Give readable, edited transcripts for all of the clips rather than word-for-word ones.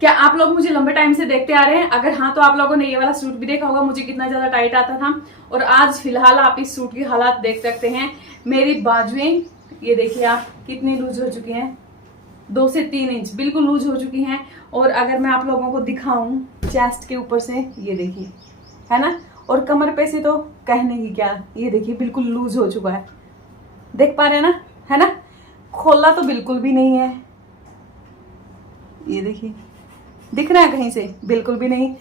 क्या आप लोग मुझे लंबे टाइम से देखते आ रहे हैं? अगर हाँ तो आप लोगों ने ये वाला सूट भी देखा होगा, मुझे कितना ज्यादा टाइट आता था। और आज फिलहाल आप इस सूट की हालात देख सकते हैं। मेरी बाजुएं ये देखिए आप कितनी लूज हो चुकी हैं, 2 से 3 इंच बिल्कुल लूज हो चुकी हैं। और अगर मैं आप लोगों को दिखाऊं चेस्ट के ऊपर से, ये देखिए, है ना, और कमर पे से तो कहने ही क्या, ये देखिए बिल्कुल लूज हो चुका है। देख पा रहे हैं ना, है ना, खोला तो बिल्कुल भी नहीं है। ये देखिए, दिख रहा है कहीं से? बिल्कुल भी नहीं।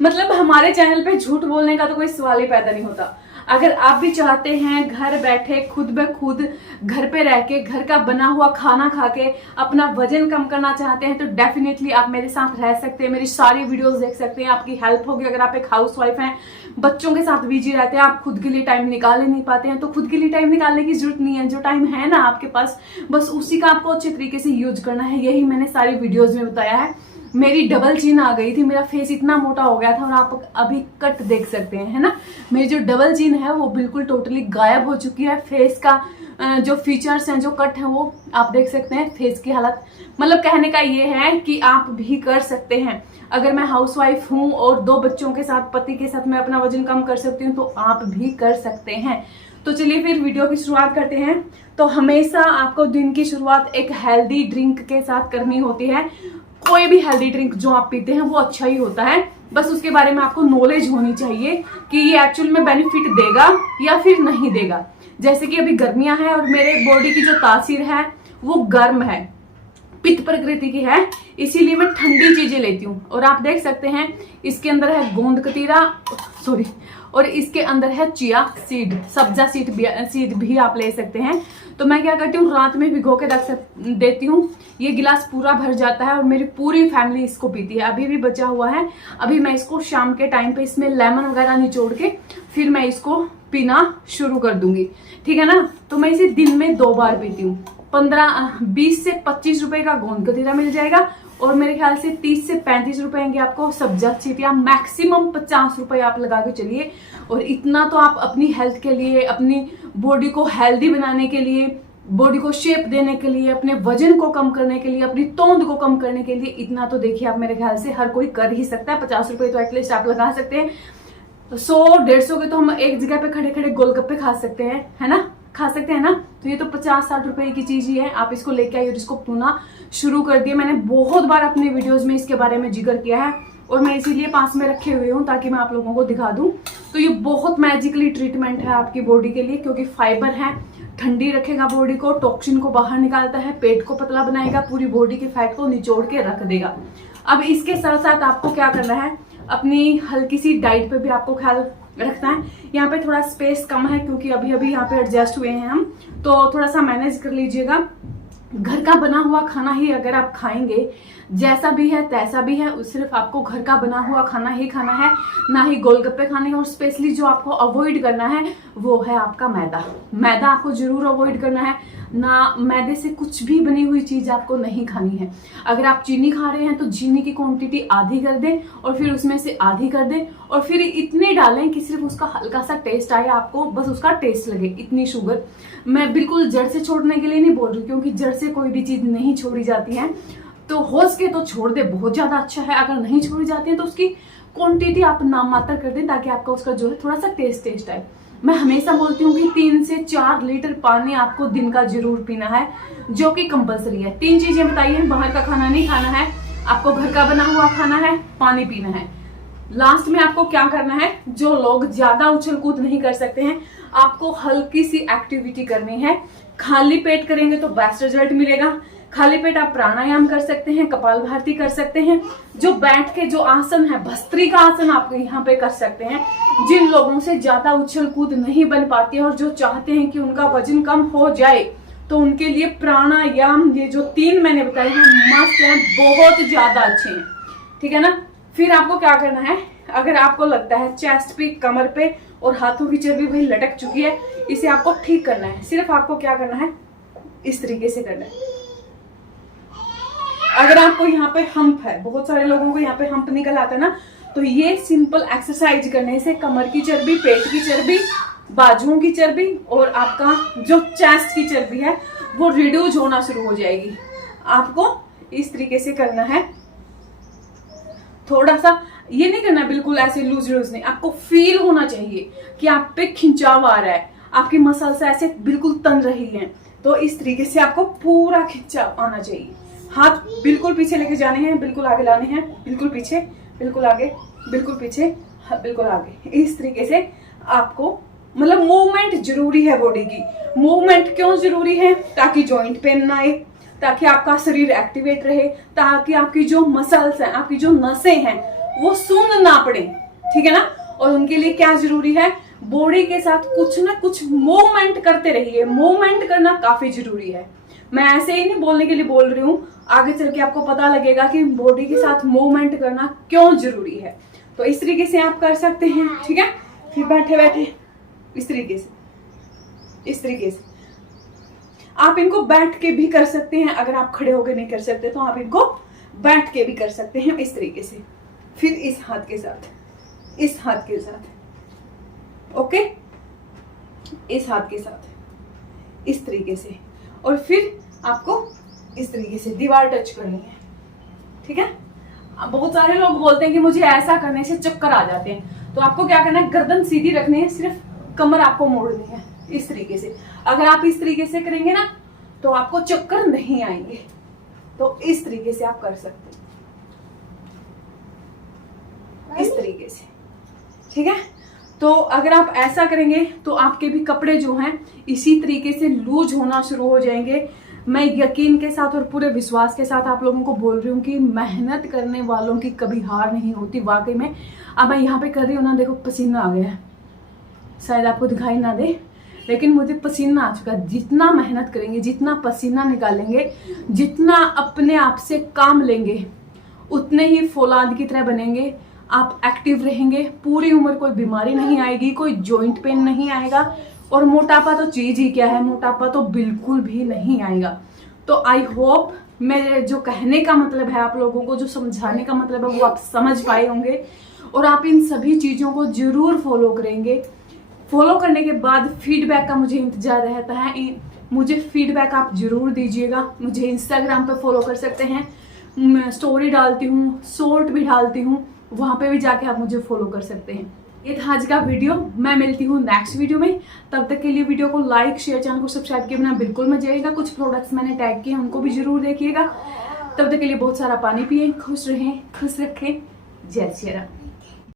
मतलब हमारे चैनल पे झूठ बोलने का तो कोई सवाल ही पैदा नहीं होता। अगर आप भी चाहते हैं घर बैठे खुद ब खुद घर पे रह के घर का बना हुआ खाना खा के अपना वजन कम करना चाहते हैं तो डेफिनेटली आप मेरे साथ रह सकते हैं, मेरी सारी वीडियोस देख सकते हैं, आपकी हेल्प होगी। अगर आप एक हाउसवाइफ हैं, बच्चों के साथ बिजी रहते हैं, आप खुद के लिए टाइम निकाल नहीं पाते हैं, तो खुद के लिए टाइम निकालने की जरूरत नहीं है। जो टाइम है ना आपके पास, बस उसी का आपको अच्छे तरीके से यूज करना है। यही मैंने सारी वीडियोज में बताया है। मेरी डबल चिन आ गई थी, मेरा फेस इतना मोटा हो गया था, और आप अभी कट देख सकते हैं, है ना। मेरी जो डबल चिन है वो बिल्कुल टोटली गायब हो चुकी है। फेस का जो फीचर्स हैं, जो कट है, वो आप देख सकते हैं। फेस की हालत, मतलब कहने का ये है कि आप भी कर सकते हैं। अगर मैं हाउसवाइफ हूँ और 2 बच्चों के साथ, पति के साथ मैं अपना वजन कम कर सकती हूँ, तो आप भी कर सकते हैं। तो चलिए फिर वीडियो की शुरुआत करते हैं। तो हमेशा आपको दिन की शुरुआत एक हेल्दी ड्रिंक के साथ करनी होती है। कोई भी हेल्दी ड्रिंक जो आप पीते हैं वो अच्छा ही होता है, बस उसके बारे में आपको नॉलेज होनी चाहिए कि ये एक्चुअल में बेनिफिट देगा या फिर नहीं देगा। जैसे कि अभी गर्मियां हैं और मेरे बॉडी की जो तासीर है वो गर्म है, पित्त प्रकृति की है, इसीलिए मैं ठंडी चीजें लेती हूँ। और आप देख सकते हैं इसके अंदर है गोंद कतीरा, सॉरी, और इसके अंदर है चिया सीड, सब्जा सीड भी आप ले सकते हैं। तो मैं क्या करती हूँ, रात में भिगो के रख देती हूँ। ये गिलास पूरा भर जाता है और मेरी पूरी फैमिली इसको पीती है। अभी भी बचा हुआ है, अभी मैं इसको शाम के टाइम पे इसमें लेमन वगैरह निचोड़ के फिर मैं इसको पीना शुरू कर दूंगी, ठीक है ना। तो मैं इसे दिन में 2 बार पीती हूँ। 20 से 25 रुपए का गोंद कतीरा मिल जाएगा और मेरे ख्याल से 30 से 35 रुपए की आपको सब्जा सीड, या मैक्सिमम 50 रुपए आप लगा के चलिए। और इतना तो आप अपनी हेल्थ के लिए, अपनी बॉडी को हेल्दी बनाने के लिए, बॉडी को शेप देने के लिए, अपने वजन को कम करने के लिए, अपनी तोंद को कम करने के लिए, इतना तो देखिए आप मेरे ख्याल से हर कोई कर ही सकता है। 50 रुपए तो एटलीस्ट आप लगा सकते हैं। 100-150 के तो हम एक जगह पे खड़े खड़े गोलगप्पे खा सकते हैं, है ना, खा सकते हैं ना। तो ये तो 50-60 रुपए की चीज ही है। आप इसको लेके आइए और इसको पुनः शुरू कर दिए। मैंने बहुत बार अपने वीडियोस में इसके बारे में जिक्र किया है और मैं इसीलिए पास में रखे हुए हूँ ताकि मैं आप लोगों को दिखा दूं। तो ये बहुत मैजिकली ट्रीटमेंट है आपकी बॉडी के लिए, क्योंकि फाइबर है, ठंडी रखेगा बॉडी को, टॉक्सिन को बाहर निकालता है, पेट को पतला बनाएगा, पूरी बॉडी के फैट को निचोड़ के रख देगा। अब इसके साथ साथ आपको क्या करना है, अपनी हल्की सी डाइट पे भी आपको ख्याल रखना है। यहाँ पे थोड़ा स्पेस कम है क्योंकि अभी अभी यहाँ पे एडजस्ट हुए हैं हम, तो थोड़ा सा मैनेज कर लीजिएगा। घर का बना हुआ खाना ही अगर आप खाएंगे, जैसा भी है तैसा भी है, सिर्फ आपको घर का बना हुआ खाना ही खाना है, ना ही गोलगप्पे खाने हैं। और स्पेशली जो आपको अवॉइड करना है वो है आपका मैदा। मैदा आपको जरूर अवॉइड करना है ना, मैदे से कुछ भी बनी हुई चीज आपको नहीं खानी है। अगर आप चीनी खा रहे हैं तो चीनी की क्वांटिटी आधी कर दें और फिर उसमें से आधी कर दें और फिर इतनी डालें कि सिर्फ उसका हल्का सा टेस्ट आए, आपको बस उसका टेस्ट लगे, इतनी शुगर। मैं बिल्कुल जड़ से छोड़ने के लिए नहीं बोल रही, क्योंकि जड़ से कोई भी चीज नहीं छोड़ी जाती है। तो हो सके तो छोड़ दे, बहुत ज्यादा अच्छा है। अगर नहीं छोड़ी जाती है तो उसकी क्वांटिटी आप नाम मात्र कर दें ताकि आपका उसका जो है थोड़ा सा टेस्ट आए। मैं हमेशा बोलती हूँ कि 3 से 4 लीटर पानी आपको दिन का जरूर पीना है, जो कि कंपलसरी है। 3 चीजें बताई हैं, बाहर का खाना नहीं खाना है, आपको घर का बना हुआ खाना है, पानी पीना है। लास्ट में आपको क्या करना है, जो लोग ज्यादा उछल कूद नहीं कर सकते हैं, आपको हल्की सी एक्टिविटी करनी है। खाली पेट करेंगे तो बेस्ट रिजल्ट मिलेगा। खाली पेट आप प्राणायाम कर सकते हैं, कपालभाति कर सकते हैं, जो बैठ के जो आसन है, भस्त्रिका आसन आप यहाँ पे कर सकते हैं। जिन लोगों से ज्यादा उछल कूद नहीं बन पाती है और जो चाहते हैं कि उनका वजन कम हो जाए, तो उनके लिए प्राणायाम, ये जो 3 मैंने बताए हैं, मस्त है, बहुत ज्यादा अच्छे हैं, ठीक है ना। फिर आपको क्या करना है, अगर आपको लगता है चेस्ट पे, कमर पे और हाथों की चर्बी भाई लटक चुकी है, इसे आपको ठीक करना है। सिर्फ आपको क्या करना है, इस तरीके से करना है। अगर आपको यहाँ पे हम्प है, बहुत सारे लोगों को यहाँ पे हम्प निकल आता है ना, तो ये सिंपल एक्सरसाइज करने से कमर की चर्बी, पेट की चर्बी, बाजुओं की चर्बी और आपका जो चेस्ट की चर्बी है वो रिड्यूस होना शुरू हो जाएगी। आपको इस तरीके से करना है। थोड़ा सा ये नहीं करना बिल्कुल ऐसे लूज लूज नहीं, आपको फील होना चाहिए कि आप पे खिंचाव आ रहा है, आपकी मसल्स ऐसे बिल्कुल तन रही हैं। तो इस तरीके से आपको पूरा खिंचाव आना चाहिए। हाथ बिल्कुल पीछे लेके जाने हैं, बिल्कुल आगे लाने हैं, बिल्कुल पीछे, बिल्कुल आगे, बिल्कुल पीछे, बिल्कुल आगे। इस तरीके से आपको मतलब मूवमेंट जरूरी है बॉडी की। मूवमेंट क्यों जरूरी है? ताकि जॉइंट पेन ना आए, ताकि आपका शरीर एक्टिवेट रहे, ताकि आपकी जो मसल्स हैं, आपकी जो नसें हैं वो सुन्न ना पड़े, ठीक है ना। और उनके लिए क्या जरूरी है? बॉडी के साथ कुछ ना कुछ मूवमेंट करते रहिए। मूवमेंट करना काफी जरूरी है। मैं ऐसे ही नहीं बोलने के लिए बोल रही हूँ, आगे चल के आपको पता लगेगा कि बॉडी के साथ मूवमेंट करना क्यों जरूरी है। तो इस तरीके से आप कर सकते हैं, ठीक है। फिर बैठे बैठे इस तरीके से, इस तरीके से आप इनको बैठ के भी कर सकते हैं। अगर आप खड़े होकर नहीं कर सकते तो आप इनको बैठ के भी कर सकते हैं, इस तरीके से। फिर इस हाथ के साथ, इस हाथ के साथ, ओके, इस हाथ के साथ, इस तरीके से। और फिर आपको इस तरीके से दीवार टच करनी है, ठीक है। अब बहुत सारे लोग बोलते हैं कि मुझे ऐसा करने से चक्कर आ जाते हैं। तो आपको क्या करना है? गर्दन सीधी रखनी है, सिर्फ कमर आपको मोड़नी है इस तरीके से। अगर आप इस तरीके से करेंगे ना तो आपको चक्कर नहीं आएंगे। तो इस तरीके से आप कर सकते हैं, इस तरीके से, ठीक है। तो अगर आप ऐसा करेंगे तो आपके भी कपड़े जो हैं इसी तरीके से लूज होना शुरू हो जाएंगे। मैं यकीन के साथ और पूरे विश्वास के साथ आप लोगों को बोल रही हूँ कि मेहनत करने वालों की कभी हार नहीं होती, वाकई में। अब मैं यहाँ पे कर रही हूँ ना, देखो पसीना आ गया है, शायद आपको दिखाई ना दे, लेकिन मुझे पसीना आ चुका है। जितना मेहनत करेंगे, जितना पसीना निकालेंगे, जितना अपने आप से काम लेंगे, उतने ही फौलाद की तरह बनेंगे। आप एक्टिव रहेंगे, पूरी उम्र कोई बीमारी नहीं आएगी, कोई जॉइंट पेन नहीं आएगा। और मोटापा तो चीज ही क्या है, मोटापा तो बिल्कुल भी नहीं आएगा। तो आई होप मेरे जो कहने का मतलब है, आप लोगों को जो समझाने का मतलब है, वो आप समझ पाए होंगे। और आप इन सभी चीजों को जरूर फॉलो करेंगे। फॉलो करने के बाद फीडबैक का मुझे इंतजार रहता है। मुझे फीडबैक आप जरूर दीजिएगा। मुझे इंस्टाग्राम पे फॉलो कर सकते हैं, मैं स्टोरी डालती हूँ, शॉर्ट भी डालती हूँ, वहां पे भी जाके आप मुझे फॉलो कर सकते हैं। ये था आज का वीडियो। मैं मिलती हूँ नेक्स्ट वीडियो में। तब तक के लिए वीडियो को लाइक, शेयर, चैनल को सब्सक्राइब किए बिना बिल्कुल मत जाइएगा। कुछ प्रोडक्ट्स मैंने टैग किए हैं, उनको भी जरूर देखिएगा। तब तक के लिए बहुत सारा पानी पिए, खुश रहें, खुश रखें। जय श्री राम।